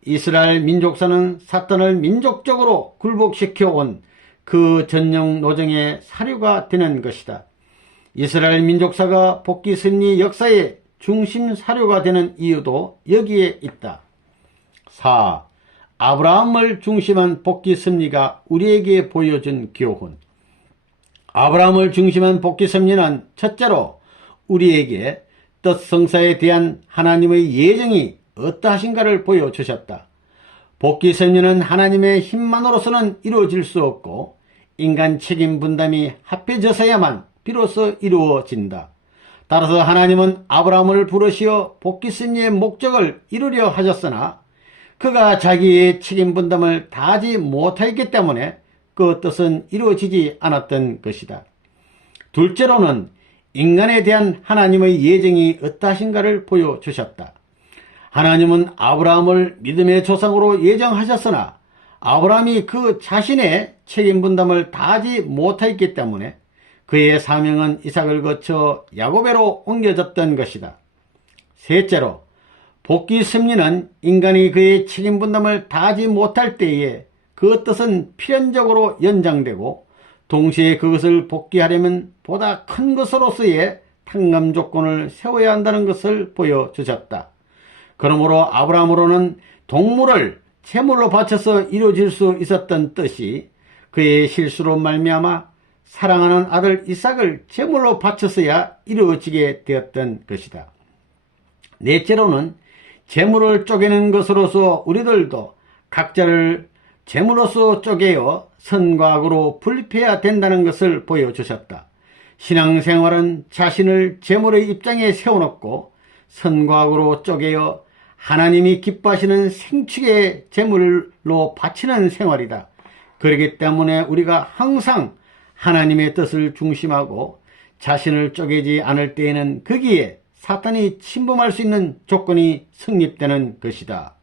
이스라엘 민족사는 사탄을 민족적으로 굴복시켜온 그 전형 노정의 사료가 되는 것이다. 이스라엘 민족사가 복귀 승리 역사의 중심 사료가 되는 이유도 여기에 있다. 4. 아브라함을 중심한 복귀 승리가 우리에게 보여준 교훈. 아브라함을 중심한 복귀 승리는 첫째로 우리에게 뜻성사에 대한 하나님의 예정이 어떠하신가를 보여주셨다. 복귀 승리는 하나님의 힘만으로서는 이루어질 수 없고 인간 책임 분담이 합해져서야만 비로소 이루어진다. 따라서 하나님은 아브라함을 부르시어 복귀 승리의 목적을 이루려 하셨으나 그가 자기의 책임 분담을 다하지 못하였기 때문에 그 뜻은 이루어지지 않았던 것이다. 둘째로는 인간에 대한 하나님의 예정이 어떠하신가를 보여주셨다. 하나님은 아브라함을 믿음의 조상으로 예정하셨으나 아브라함이 그 자신의 책임 분담을 다하지 못하였기 때문에 그의 사명은 이삭을 거쳐 야곱에로 옮겨졌던 것이다. 셋째로 복귀 승리는 인간이 그의 책임 분담을 다하지 못할 때에 그 뜻은 필연적으로 연장되고 동시에 그것을 복귀하려면 보다 큰 것으로서의 탕감 조건을 세워야 한다는 것을 보여주셨다. 그러므로 아브라함으로는 동물을 제물로 바쳐서 이루어질 수 있었던 뜻이 그의 실수로 말미암아 사랑하는 아들 이삭을 제물로 바쳐서야 이루어지게 되었던 것이다. 넷째로는 제물을 쪼개는 것으로서 우리들도 각자를 제물로서 쪼개어 선과 악으로 분립해야 된다는 것을 보여주셨다. 신앙생활은 자신을 제물의 입장에 세워놓고 선과 악으로 쪼개어 하나님이 기뻐하시는 생축의 제물로 바치는 생활이다. 그렇기 때문에 우리가 항상 하나님의 뜻을 중심하고 자신을 쪼개지 않을 때에는 거기에 사탄이 침범할 수 있는 조건이 성립되는 것이다.